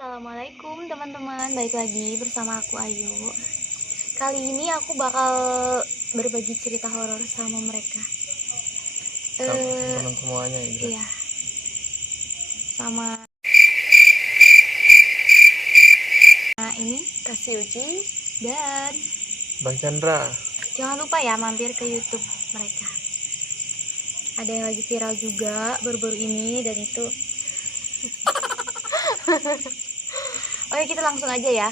Assalamualaikum teman-teman, balik lagi bersama aku Ayu. Kali ini aku bakal berbagi cerita horor sama mereka. Sama teman semuanya ya. Iya, sama ini Kasih Uci dan Bang Chandra. Jangan lupa ya mampir ke YouTube mereka. Ada yang lagi viral juga baru-baru ini dan itu. Oke, kita langsung aja ya.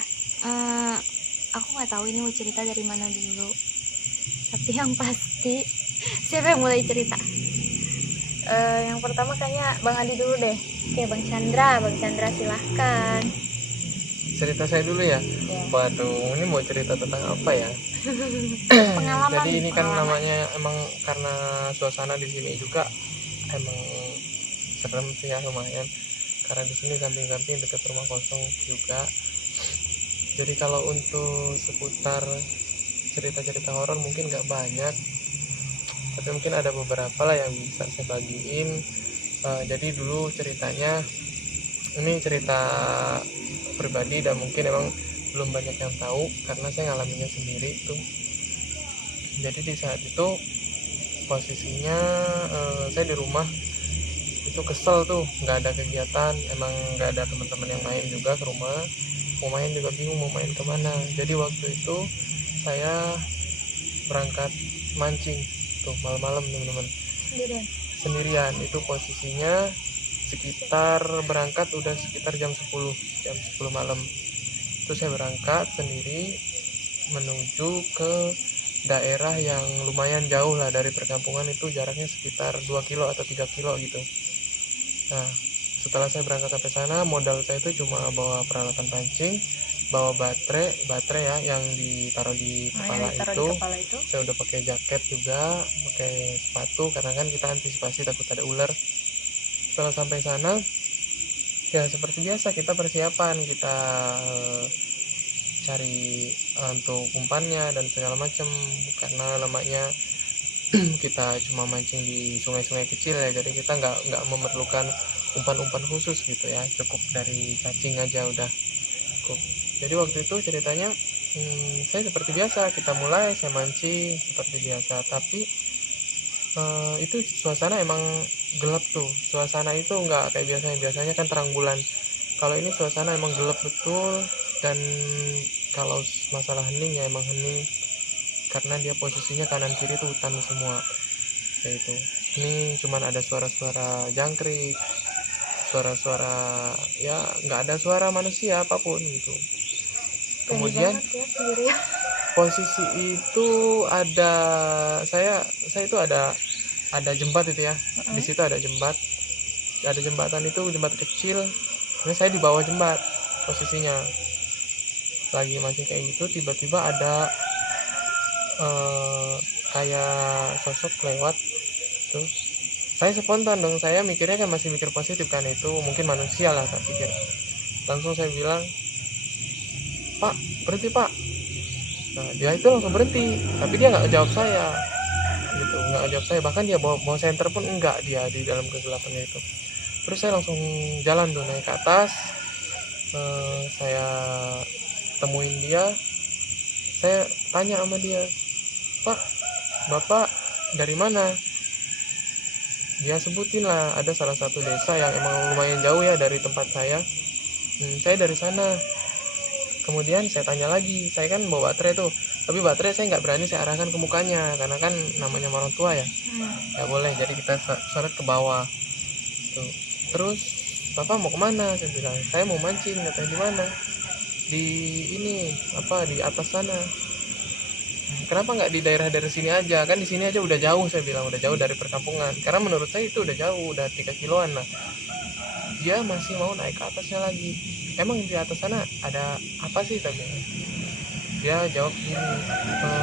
Aku nggak tahu ini mau cerita dari mana dulu. Tapi yang pasti, siapa yang mulai cerita? Yang pertama kayaknya Bang Adi dulu deh. Oke, Bang Chandra silahkan. Cerita saya dulu ya. Ya. Waduh, ini mau cerita tentang apa ya? Pengalaman. Jadi ini kan namanya emang karena suasana di sini juga emang serem sih ya, lumayan. Karena di sini samping-samping dekat rumah kosong juga. Jadi kalau untuk seputar cerita-cerita horor mungkin nggak banyak, tapi mungkin ada beberapa lah yang bisa saya bagiin. Jadi dulu ceritanya ini cerita pribadi dan mungkin emang belum banyak yang tahu karena saya ngalaminnya sendiri tuh. Jadi di saat itu posisinya saya di rumah itu kesel tuh, nggak ada kegiatan, emang nggak ada teman-teman yang main juga ke rumah, mau main juga bingung mau main kemana. Jadi waktu itu saya berangkat mancing tuh malam-malam teman-teman, sendirian. Itu posisinya sekitar berangkat udah sekitar jam 10 malam. Terus saya berangkat sendiri menuju ke daerah yang lumayan jauh lah dari perkampungan, itu jaraknya sekitar 2 kilo atau 3 kilo gitu. Nah, setelah saya berangkat sampai sana, modal saya itu cuma bawa peralatan pancing, bawa baterai ya yang ditaruh di kepala, itu. Saya udah pakai jaket juga, pakai sepatu karena kan kita antisipasi takut ada ular. Setelah sampai sana, ya seperti biasa kita persiapan, kita cari untuk umpannya dan segala macam, karena namanya kita cuma mancing di sungai-sungai kecil ya, jadi kita nggak memerlukan umpan-umpan khusus gitu ya, cukup dari cacing aja udah cukup. Jadi waktu itu ceritanya saya seperti biasa, kita mulai saya mancing seperti biasa, tapi itu suasana emang gelap tuh. Suasana itu nggak kayak biasanya kan terang bulan. Kalau ini suasana emang gelap betul, dan kalau masalah hening ya emang hening karena dia posisinya kanan kiri tuh hutan semua kayak itu. Ini cuman ada suara-suara jangkrik, suara-suara ya nggak ada suara manusia apapun gitu. Kemudian posisi itu ada saya itu ada jembat itu ya. Di situ ada jembatan itu jembat kecil. Nah, saya di bawah jembat posisinya lagi mancing kayak gitu, tiba-tiba ada kayak sosok lewat tuh. Saya spontan dong, saya mikirnya kan masih mikir positif kan, itu mungkin manusia lah tak pikir. Langsung saya bilang, "Pak, berhenti Pak." Nah, dia itu langsung berhenti, tapi dia nggak jawab saya gitu, nggak jawab saya, bahkan dia mau senter pun enggak, dia di dalam kegelapannya itu. Terus saya langsung jalan tuh naik ke atas, saya temuin dia, saya tanya sama dia, "Pak, Bapak dari mana?" Dia sebutin lah ada salah satu desa yang emang lumayan jauh ya dari tempat saya. Saya dari sana. Kemudian saya tanya lagi, saya kan bawa baterai tuh, tapi baterai saya nggak berani saya arahkan ke mukanya karena kan namanya orang tua ya, nggak boleh. Jadi kita seret ke bawah tuh. Terus, "Bapak mau kemana?" Saya bilang, "Saya mau mancing." Katanya, "Di mana?" "Di ini di atas sana." "Kenapa nggak di daerah dari sini aja? Kan di sini aja udah jauh." Saya bilang, udah jauh dari perkampungan, karena menurut saya itu udah jauh, udah 3 kiloan lah. Dia masih mau naik ke atasnya lagi. "Emang di atas sana ada apa sih?" Tanya. Dia jawab gini,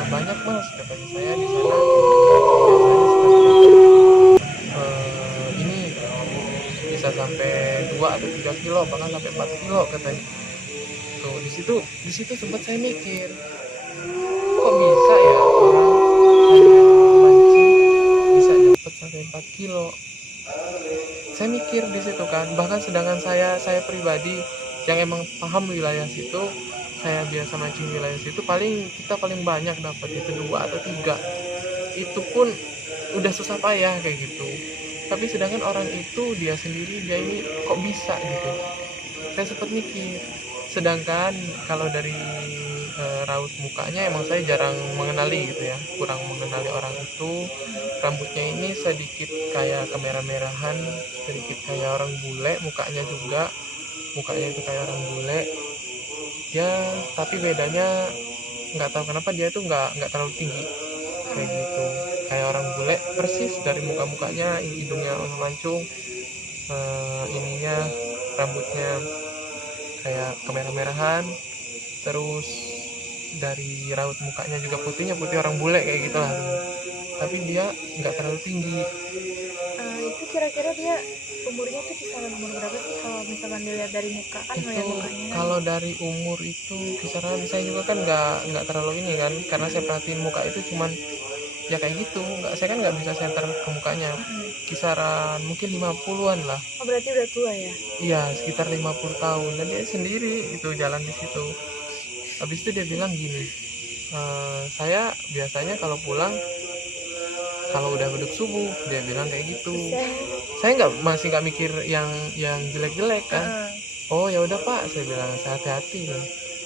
"Banyak Mas," katanya, "saya di sana ini bisa sampai 2 atau 3 kilo, bahkan sampai 4 kilo," katanya. Tuh, di situ sempat saya mikir, kok bisa ya orang mancing bisa dapat sampai 4 kilo. Saya mikir di situ kan, bahkan sedangkan saya pribadi yang emang paham wilayah situ, saya biasa mancing wilayah situ, kita paling banyak dapat itu 2 atau 3, itu pun udah susah payah kayak gitu. Tapi sedangkan orang itu dia sendiri, dia ini kok bisa gitu, saya sempat mikir. Sedangkan kalau dari raut mukanya emang saya jarang mengenali gitu ya, kurang mengenali orang itu. Rambutnya ini sedikit kayak kemerah-merahan, sedikit kayak orang bule, mukanya itu kayak orang bule dia. Tapi bedanya nggak tahu kenapa dia tuh nggak terlalu tinggi kayak gitu, kayak orang bule persis dari mukanya, hidungnya mancung, ininya rambutnya kayak kemerah-merahan, terus dari raut mukanya juga putihnya putih orang bule kayak gitu lah. Tapi dia nggak terlalu tinggi. Itu kira-kira dia umurnya tuh kisaran umur berapa sih kalau misalkan dilihat dari muka kan, Itu ngeliat mukanya kan? kalau dari umur itu kisaran, saya juga kan nggak terlalu ini kan, karena saya perhatiin muka itu cuman ya kayak gitu, saya kan nggak bisa center ke mukanya. Kisaran mungkin 50-an lah. Oh berarti udah tua ya? Iya, sekitar 50 tahun. Dan dia sendiri itu jalan di situ. Habis itu dia bilang gini, saya biasanya kalau pulang kalau udah beduk subuh, dia bilang kayak gitu. Saya masih nggak mikir yang jelek-jelek kan. Oh ya udah Pak, saya bilang, saya hati-hati.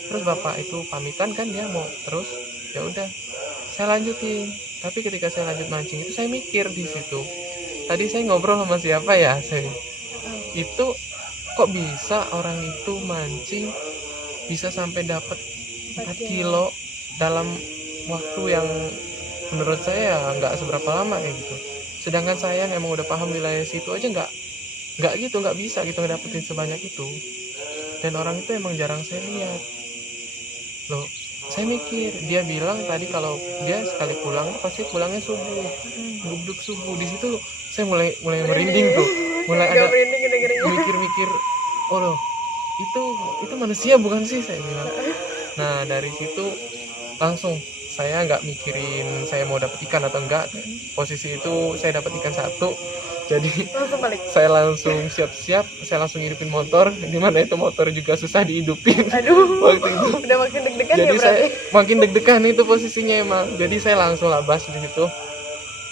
Terus bapak itu pamitan kan, dia mau terus, ya udah saya lanjutin. Tapi ketika saya lanjut mancing itu saya mikir di situ, tadi saya ngobrol sama siapa ya, itu kok bisa orang itu mancing bisa sampai dapat 4 kilo dalam waktu yang menurut saya nggak seberapa lama kayak gitu. Sedangkan saya memang udah paham wilayah situ aja nggak bisa gitu ngedapetin sebanyak itu. Dan orang itu emang jarang saya lihat loh. Saya mikir, dia bilang tadi kalau dia sekali pulang pasti pulangnya subuh, beduk subuh. Di situ saya mulai merinding tuh, mulai ada mikir-mikir, oh loh, itu manusia bukan sih, saya bilang. Nah dari situ langsung saya nggak mikirin saya mau dapat ikan atau enggak. Posisi itu saya dapat ikan 1, jadi Langsung balik. saya langsung siap-siap, saya langsung hidupin motor, dimana itu motor juga susah dihidupin. Aduh, waktu itu udah makin deg-degan jadi ya berarti. saya makin deg-degan itu posisinya emang. Jadi saya langsung labas di situ,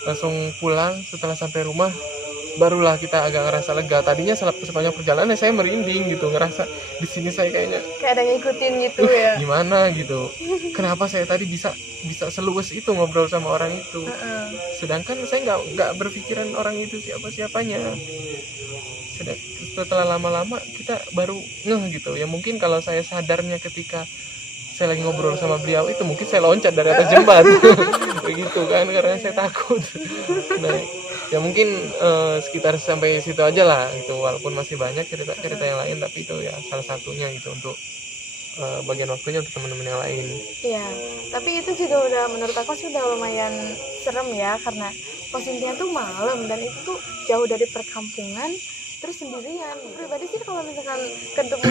langsung pulang. Setelah sampai rumah barulah kita agak ngerasa lega. Tadinya sepanjang perjalanan saya merinding gitu, ngerasa di sini saya kayaknya Kayak ada ngikutin gitu ya. gimana gitu, kenapa saya tadi bisa seluas itu ngobrol sama orang itu. Sedangkan saya nggak berpikiran orang itu siapanya. Setelah lama-lama kita baru ngeh gitu ya. Mungkin kalau saya sadarnya ketika saya lagi ngobrol sama beliau itu, mungkin saya loncat dari atas jembatan begitu kan, karena saya takut. Nah ya mungkin sekitar sampai situ aja lah gitu, walaupun masih banyak cerita yang lain, tapi itu ya salah satunya gitu untuk bagian waktunya untuk teman-teman yang lain. Iya, tapi itu juga udah, menurut aku sih udah lumayan serem ya, karena posisinya tuh malam dan itu tuh jauh dari perkampungan, terus sendirian. Pribadi sih kalau misalkan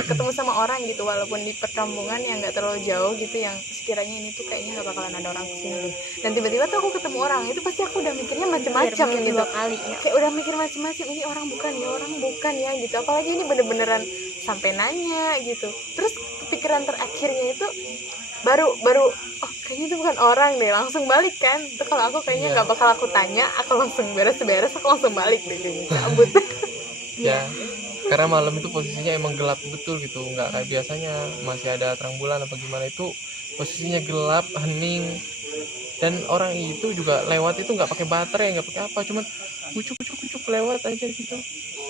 ketemu sama orang gitu, walaupun di perkampungan yang nggak terlalu jauh gitu, yang sekiranya ini tuh kayaknya nggak bakalan ada orang kesini, dan tiba-tiba tuh aku ketemu orang itu, pasti aku udah mikirnya macam-macam gitu. 2 kali ya. Kayak udah mikir macam-macam, ini orang bukan ya gitu. Apalagi ini bener-beneran sampai nanya gitu. Terus pikiran terakhirnya itu baru oh kayaknya itu bukan orang deh, langsung balik kan. Itu kalau aku kayaknya nggak bakal aku tanya, aku langsung beres-beres, aku langsung balik deh, cabut. Ya karena malam itu posisinya emang gelap betul gitu, nggak kayak biasanya masih ada terang bulan apa gimana. Itu posisinya gelap, hening, dan orang itu juga lewat itu nggak pakai baterai, nggak pakai apa, cuman kucuk lewat aja gitu.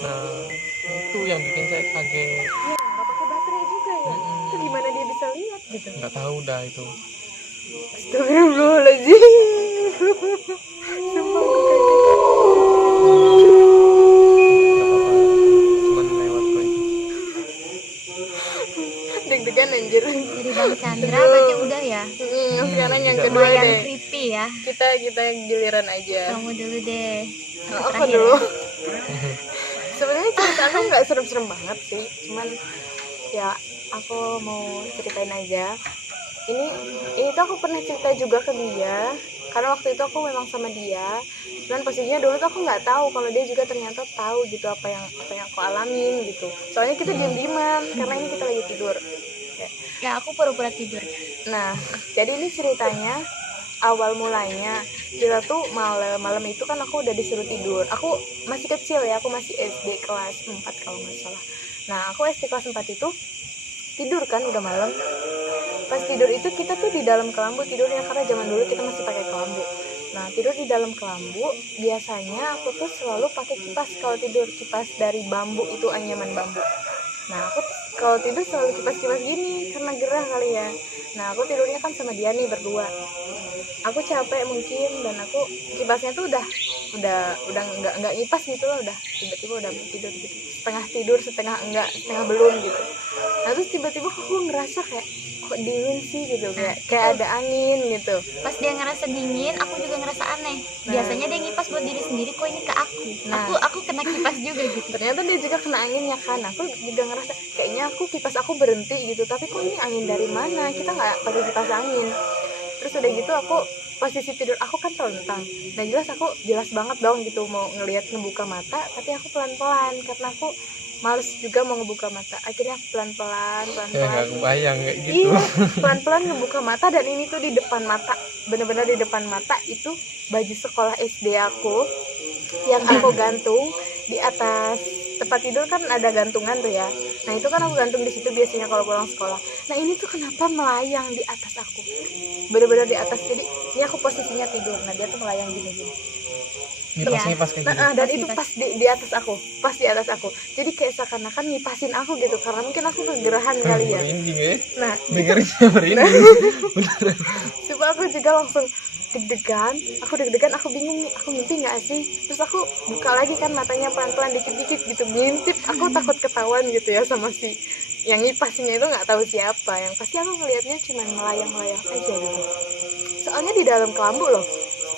Nah itu yang bikin saya kaget. Iya, nggak pakai baterai juga ya. Itu gimana dia bisa lihat gitu? Nggak tahu dah itu. Astagfirullahaladzim. Sumpah aku kayak Cuman lewat kok itu. deg-degan anjir. Dari Bang Chandra berarti udah ya. Sekarang yang bisa. kedua Lumayan deh. creepy ya. Kita giliran aja. Kamu dulu deh. Aku terakhir dulu. ya. Sebenarnya cerita aku nggak serem-serem banget sih, cuman ya aku mau ceritain aja. Ini tuh aku pernah cerita juga ke dia, karena waktu itu aku memang sama dia Cuman posisinya dulu tuh aku nggak tahu kalau dia juga ternyata tahu gitu apa yang aku alamin gitu. Soalnya kita diam-diaman karena ini kita lagi tidur. Ya aku pura-pura tidur. Nah, jadi ini ceritanya awal mulanya kita tuh malam itu kan aku udah disuruh tidur. Aku masih kecil ya, aku masih SD kelas 4 kalau nggak salah. Nah, aku SD kelas 4 itu tidur kan udah malam. Pas tidur itu kita tuh di dalam kelambu tidurnya karena zaman dulu kita masih pakai kelambu. Nah, tidur di dalam kelambu biasanya aku tuh selalu pakai kipas kalau tidur, kipas dari bambu itu, anyaman bambu. Nah, aku kalau tidur selalu kipas-kipas gini karena gerah kali ya. Nah, aku tidurnya kan sama dia nih berdua. Aku capek mungkin dan aku kipasnya tuh udah nggak ngipas gitu loh, udah tiba-tiba udah tidur gitu, setengah tidur setengah enggak, setengah belum gitu. Nah, terus tiba-tiba aku ngerasa kayak kok dingin sih gitu, kayak ada angin gitu. Pas dia ngerasa dingin, aku juga ngerasa aneh. Biasanya dia ngipas buat diri sendiri, kok ini ke aku. Nah. Aku kena kipas juga gitu. Ternyata dia juga kena anginnya kan. Aku juga ngerasa kayaknya kipas aku berhenti gitu, tapi kok ini angin dari mana, kita nggak pakai kipas angin. Terus udah gitu aku posisi tidur aku kan telentang. Nah, jelas banget dong gitu mau ngebuka mata, tapi aku pelan-pelan karena aku males juga mau ngebuka mata. Akhirnya aku pelan-pelan Ya nggak kebayang kayak gitu. Iya, pelan-pelan ngebuka mata dan ini tuh di depan mata, bener-bener di depan mata itu baju sekolah SD aku yang aku gantung di atas tempat tidur kan ada gantungan tuh ya. Nah, itu kan aku gantung di situ biasanya kalau pulang sekolah. Nah, ini tuh kenapa melayang di atas aku, bener-bener di atas. Jadi ini aku posisinya tidur, nah dia tuh melayang gini-gini. Ngipas kayak gitu. Dan itu pas di atas aku, pas di atas aku. Jadi kayak seakan-akan ngipasin aku gitu, karena mungkin aku kegerahan kali ya. Merinding ya. Nah, Dengarnya merinding. Beneran. coba aku juga langsung deg-degan, aku bingung nih, aku mimpi nggak sih? Terus aku buka lagi kan matanya pelan-pelan dikit-dikit gitu, ngintip. Aku takut ketahuan gitu ya sama si yang ngipasnya itu, nggak tahu siapa. Yang pasti aku ngelihatnya cuma melayang-layang aja gitu. Soalnya di dalam kelambu loh.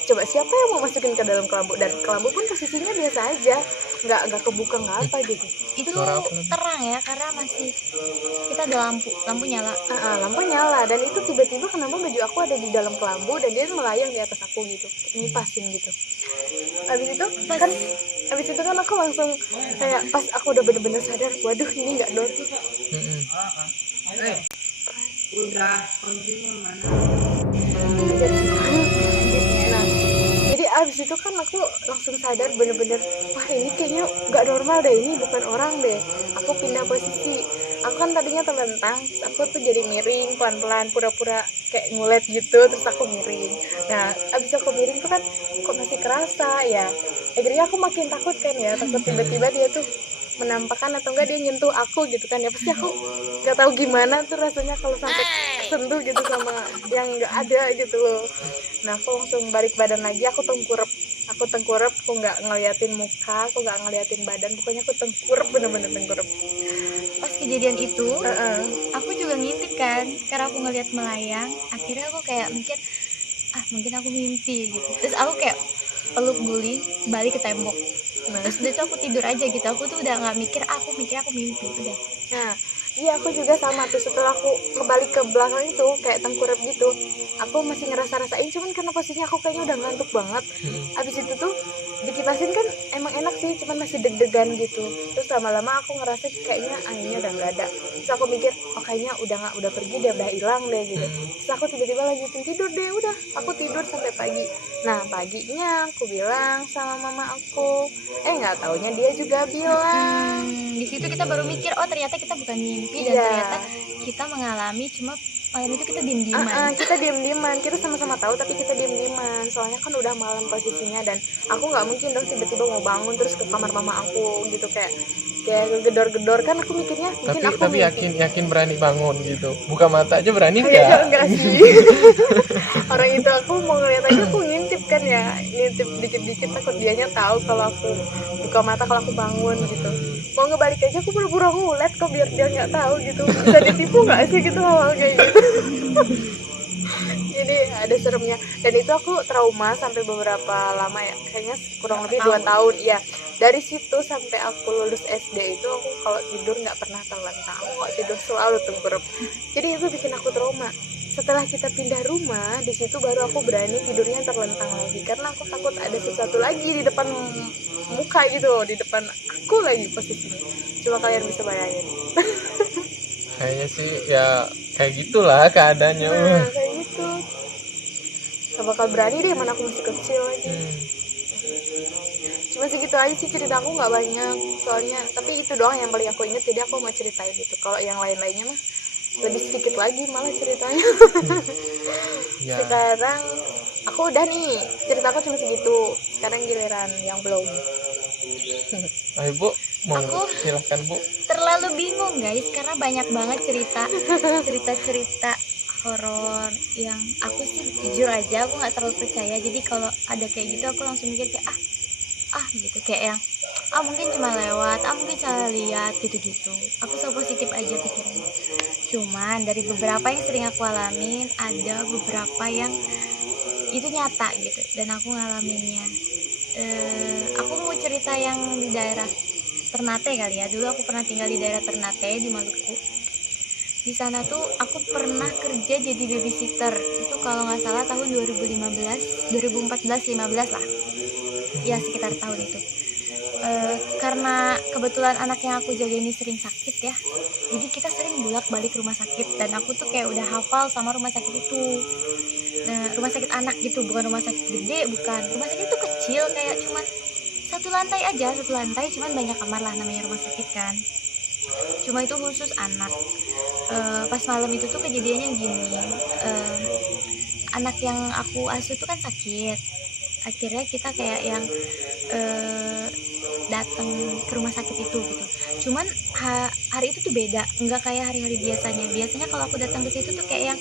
Coba siapa yang mau masukin ke dalam kelambu, dan kelambu pun posisinya biasa aja, nggak kebuka nggak apa gitu. Itu Suara apa? terang ya, karena masih kita ada lampu nyala. Lampu nyala, dan itu tiba-tiba kenapa baju aku ada di dalam kelambu dan dia melayang di atas aku gitu, ngipasin gitu. Habis itu kan aku langsung kayak pas aku udah bener-bener sadar, waduh ini nggak normal. Nah, jadi abis itu kan aku langsung sadar bener-bener, wah ini kayaknya nggak normal deh, ini bukan orang deh. Aku pindah posisi, aku kan tadinya telentang, terus aku tuh jadi miring pelan-pelan, pura-pura kayak ngulet gitu, terus aku miring. Nah, abis aku miring tuh kan kok masih kerasa ya, akhirnya aku makin takut kan ya, takut tiba-tiba dia tuh menampakkan atau enggak dia nyentuh aku gitu kan ya. Pasti aku nggak tahu gimana tuh rasanya kalau sampai kesentuh gitu sama yang nggak ada gitu loh. Nah, aku langsung balik badan lagi, aku tengkurap, aku nggak ngeliatin muka, aku nggak ngeliatin badan, pokoknya aku tengkurap, bener-bener tengkurap. Pas kejadian itu, aku juga ngintip kan, karena aku ngelihat melayang. Akhirnya aku kayak mikir, mungkin aku mimpi gitu. Terus aku kayak peluk guling, balik ke tembok. Terus udah itu aku tidur aja gitu. Aku tuh udah nggak mikir, aku mimpi udah. Nah, iya aku juga sama tuh, setelah aku kembali ke belakang itu kayak tengkurap gitu, aku masih ngerasa-rasain, cuman karena posisinya aku kayaknya udah ngantuk banget. Abis itu tuh dikipasin kan emang enak sih, cuman masih deg-degan gitu. Terus lama-lama aku ngerasa kayaknya anginnya udah nggak ada. Terus aku mikir, oh kayaknya udah pergi deh, udah hilang deh gitu. Terus aku tiba-tiba lanjutin tidur deh, udah aku tidur sampai pagi. Nah, paginya aku bilang sama mama aku, nggak taunya dia juga bilang. Di situ kita baru mikir, oh ternyata kita bukan mimpi, dan Iya. ternyata kita mengalami, cuma malam itu kita diem-dieman. Kita diem-dieman, kita sama-sama tahu tapi kita diem-dieman, soalnya kan udah malam posisinya, dan aku nggak mungkin dong tiba-tiba mau bangun terus ke kamar mama aku gitu, kayak gedor-gedor kan. Aku mikirnya mungkin aku Tapi yakin berani bangun gitu, buka mata aja berani enggak sih. Orang itu aku mau ngeliat aja, aku ngintip kan ya, ngintip dikit-dikit, takut dianya tahu kalau aku buka mata, kalau aku bangun gitu. Mau ngebalik aja aku pura-pura ngulet kok biar dia nggak tahu gitu. Bisa ditipu nggak sih gitu hal-hal kayak gitu. Jadi ada seremnya, dan itu aku trauma sampai beberapa lama ya, kayaknya kurang lebih 2 tahun ya. Dari situ sampai aku lulus SD itu aku kalau tidur nggak pernah terlentang, aku kalau tidur selalu tengkurap. Jadi itu bikin aku trauma. Setelah kita pindah rumah, di situ baru aku berani tidurnya terlentang lagi, karena aku takut ada sesuatu lagi di depan muka gitu, di depan aku lagi posisinya. Coba kalian bisa bayangin. Kayaknya sih ya kayak gitulah keadaannya. Nah, kayak gitu. Gak bakal berani deh, mana aku masih kecil lagi. Cuma segitu aja sih, cerita aku nggak banyak soalnya, tapi itu doang yang paling aku inget, jadi aku mau ceritain gitu. Kalau yang lain-lainnya mah lebih sedikit lagi malah ceritanya. Ya. Sekarang aku udah nih, ceritaku cuma segitu. Sekarang giliran yang belum. Ayo Bu, mau Aku- silahkan Bu. Terlalu bingung guys karena banyak banget cerita horor yang aku sih jujur aja aku nggak terlalu percaya. Jadi kalau ada kayak gitu aku langsung mikir kayak gitu, kayak yang mungkin cuma lewat, mungkin salah lihat gitu-gitu. Aku selalu positif aja pikirannya. Cuman dari beberapa yang sering aku alamin, ada beberapa yang itu nyata gitu dan aku ngalaminnya. Aku mau cerita yang di daerah Ternate kali ya. Dulu aku pernah tinggal di daerah Ternate di Maluku. Di sana tuh aku pernah kerja jadi babysitter. Itu kalau nggak salah tahun 2014-15 lah. Ya sekitar tahun itu. Karena kebetulan anak yang aku jaga ini sering sakit ya. Jadi kita sering bolak-balik rumah sakit dan aku tuh kayak udah hafal sama rumah sakit itu. Nah, rumah sakit anak gitu, bukan rumah sakit gede, bukan. Rumah sakit itu kecil kayak cuman satu lantai, cuman banyak kamar lah, namanya rumah sakit kan. Cuma itu khusus anak. Pas malam itu tuh kejadiannya gini, anak yang aku asuh tuh kan sakit. Akhirnya kita kayak yang datang ke rumah sakit itu gitu. Cuman hari itu tuh beda, nggak kayak hari-hari biasanya. Biasanya kalau aku datang ke situ tuh kayak yang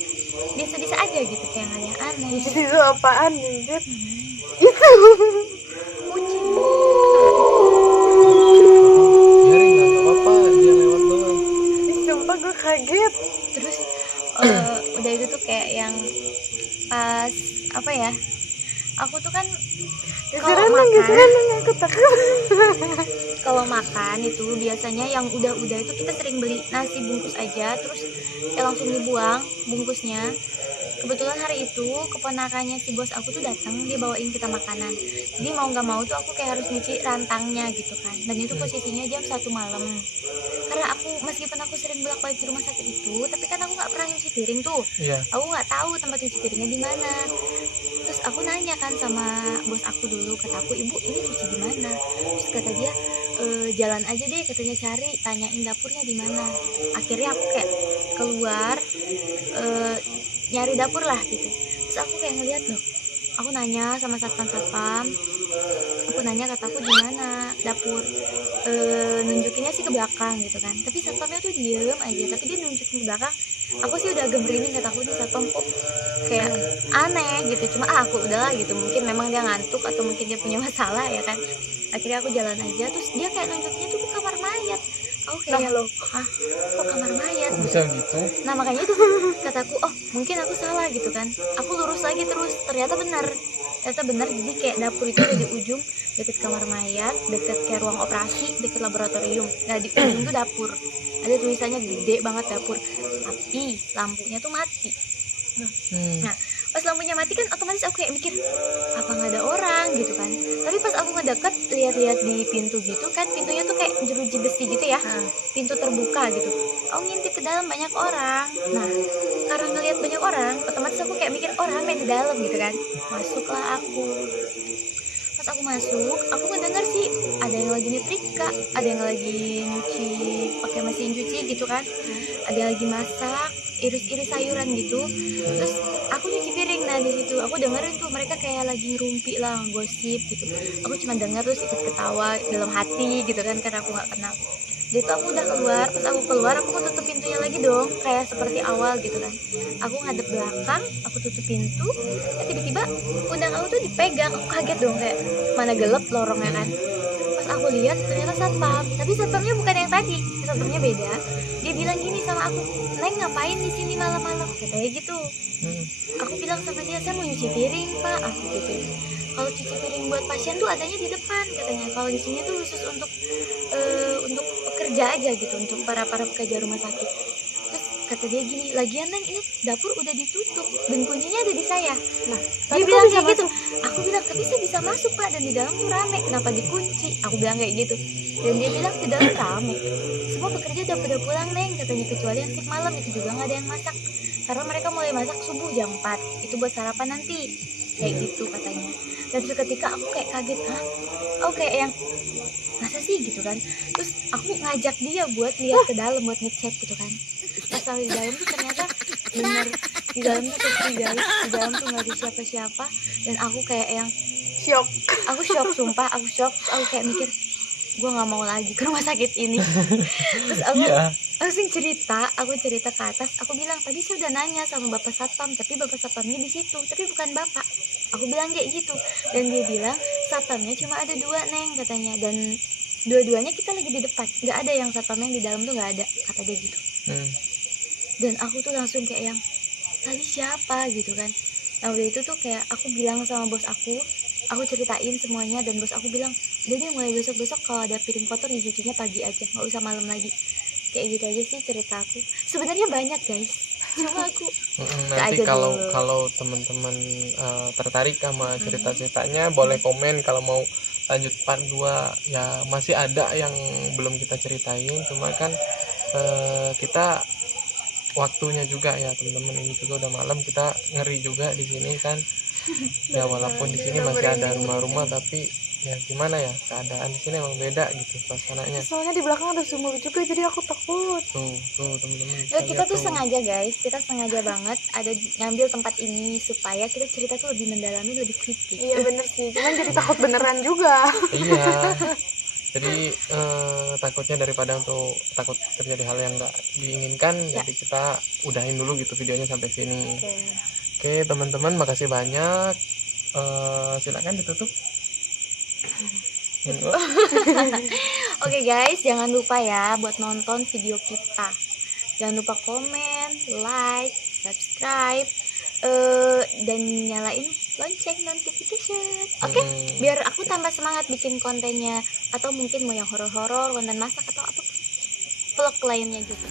biasa-biasa aja gitu, kayak nggak ada yang aneh. Itu apaan anjir? Kucing. Biarin lah, nggak apa-apa, dia lewat doang. Sumpah gue kaget. Terus udah itu tuh kayak yang pas apa ya, aku tuh kan Geseran dong, aku takut. kalau makan itu biasanya yang udah itu kita sering beli nasi bungkus aja terus langsung dibuang bungkusnya. Kebetulan hari itu keponakannya si bos aku tuh datang, dia bawain kita makanan. Jadi mau nggak mau tuh aku kayak harus nyuci rantangnya gitu kan. Dan itu posisinya jam 1 malam. Karena aku meskipun aku sering bolak-balik di rumah sakit itu, tapi kan aku nggak pernah nyuci piring tuh. Iya. Aku nggak tahu tempat cuci piringnya di mana. Terus aku nanya kan sama bos aku dulu, kata aku, ibu ini cuci di mana? Terus kata dia, jalan aja deh katanya, cari, tanyain dapurnya di mana. Akhirnya aku kayak keluar nyari dapur lah gitu. Terus aku kayak ngeliat loh, aku nanya sama satpam, aku nanya kataku di mana dapur, nunjukinnya sih ke belakang gitu kan. Tapi satpamnya tuh diem aja, tapi dia nunjukin ke belakang. Aku sih udah agak merinding, kataku nih satpam kok kayak aneh gitu. Cuma aku udahlah gitu, mungkin memang dia ngantuk atau mungkin dia punya masalah ya kan. Akhirnya aku jalan aja, terus dia kayak nunjukinnya tuh ke kamar mayat. Aku kayak Loh, kok kamar mayat Kok gitu. bisa gitu? Nah makanya itu kataku, oh mungkin aku salah gitu kan. Aku lurus lagi terus, ternyata benar, jadi kayak dapur itu ada di ujung deket kamar mayat, deket kayak ruang operasi, deket laboratorium. Nah di ujung tuh dapur, ada tulisannya gede banget dapur, tapi lampunya tuh mati. Nah pas lampunya mati kan otomatis aku kayak mikir apa nggak ada orang gitu kan. Tapi pas aku ngedeket lihat-lihat di pintu gitu kan, pintunya tuh kayak jeruji besi gitu ya, pintu terbuka gitu. Aku ngintip ke dalam banyak orang. Nah karena ngelihat banyak orang, otomatis aku kayak mikir orang main di dalam gitu kan. Masuklah aku. Pas aku masuk, aku ngedenger sih ada yang lagi nyetrika, ada yang lagi nyuci pakai mesin cuci gitu kan, ada yang lagi masak, iris-iris sayuran gitu. Terus aku nyuci piring. Nah di situ aku dengerin tuh mereka kayak lagi ngerumpi lah, gosip gitu. Aku cuma denger terus ikut ketawa dalam hati gitu kan, karena aku nggak kenal. Jadi tuh aku udah keluar, pas aku keluar aku mau tutup pintunya lagi dong, kayak seperti awal gitu kan. Aku ngadep belakang, aku tutup pintu, tiba-tiba pundak aku tuh dipegang. Aku kaget dong, kayak mana gelap lorongnya kan. Pas pas aku lihat ternyata satpam, tapi satpamnya bukan yang tadi, satpamnya beda. Dia bilang gini sama aku, Neng ngapain di sini malam-malam, katanya gitu. Aku bilang sama dia, saya mau nyuci piring pak, aku gituin. Kalau cuci piring buat pasien tuh adanya di depan katanya, kalau di sini tuh khusus untuk pekerja aja gitu, untuk para pekerja rumah sakit. Terus kata dia gini, lagian Neng ini dapur udah ditutup dan kuncinya ada di saya. Nah, Dia bilang kayak gitu. Aku bilang, tapi saya bisa masuk pak, dan di dalam tuh rame, kenapa dikunci? Aku bilang kayak gitu. Dan dia bilang di dalam rame, semua pekerja udah pada pulang Neng, katanya, kecuali yang shift malam itu juga nggak ada yang masak, karena mereka mulai masak subuh jam 4, itu buat sarapan nanti, kayak gitu katanya. Dan seketika aku kayak kaget, aku kayak yang masa sih gitu kan. Terus aku ngajak dia buat lihat ke dalam, buat ngecek gitu kan. Pas sampai di dalam tuh ternyata bener, di dalam tuh sepi guys, di dalam tuh nggak ada siapa-siapa. Dan aku kayak yang Syok. aku shock, sumpah aku shock. Terus aku kayak mikir, gue nggak mau lagi ke rumah sakit ini. Terus aku langsung aku cerita ke atas. Aku bilang, tadi saya udah nanya sama bapak satpam, tapi bapak satpamnya di situ, tapi bukan bapak. Aku bilang kayak gitu. Dan dia bilang satpamnya cuma ada 2 Neng katanya, dan dua-duanya kita lagi di depan, nggak ada yang satpam yang di dalam tuh, nggak ada, kata dia gitu. Dan aku tuh langsung kayak yang, tadi siapa gitu kan. Nah udah itu tuh kayak aku bilang sama bos aku ceritain semuanya, dan bos aku bilang, udah deh mulai besok-besok kalau ada piring kotor dicucinya pagi aja, nggak usah malam lagi. Kayak gitu aja sih cerita aku. Sebenarnya banyak guys, cuma aku nanti aja kalau teman-teman tertarik sama cerita-ceritanya boleh komen. Kalau mau lanjut part 2 ya masih ada yang belum kita ceritain, cuma kan kita waktunya juga ya teman-teman, ini juga udah malam, kita ngeri juga di sini kan. Ya walaupun di sini masih ada rumah-rumah, tapi ya gimana ya, keadaan di sini emang beda gitu suasananya. Soalnya di belakang ada sumur juga, jadi aku takut. Tuh teman-teman. kita tuh sengaja guys, kita sengaja banget ada ngambil tempat ini supaya kita cerita tuh lebih mendalami, lebih creepy. Iya bener sih, cuman jadi takut beneran juga. Iya. Jadi takutnya daripada untuk takut terjadi hal yang nggak diinginkan, jadi kita udahin dulu gitu videonya sampai sini. Oke teman-teman, makasih banyak. Silakan ditutup. Oke guys, jangan lupa ya buat nonton video kita. Jangan lupa komen, like, subscribe, dan nyalain lonceng notification. Oke, biar aku tambah semangat bikin kontennya, atau mungkin mau yang horor-horor, konten masak atau apa vlog lainnya juga.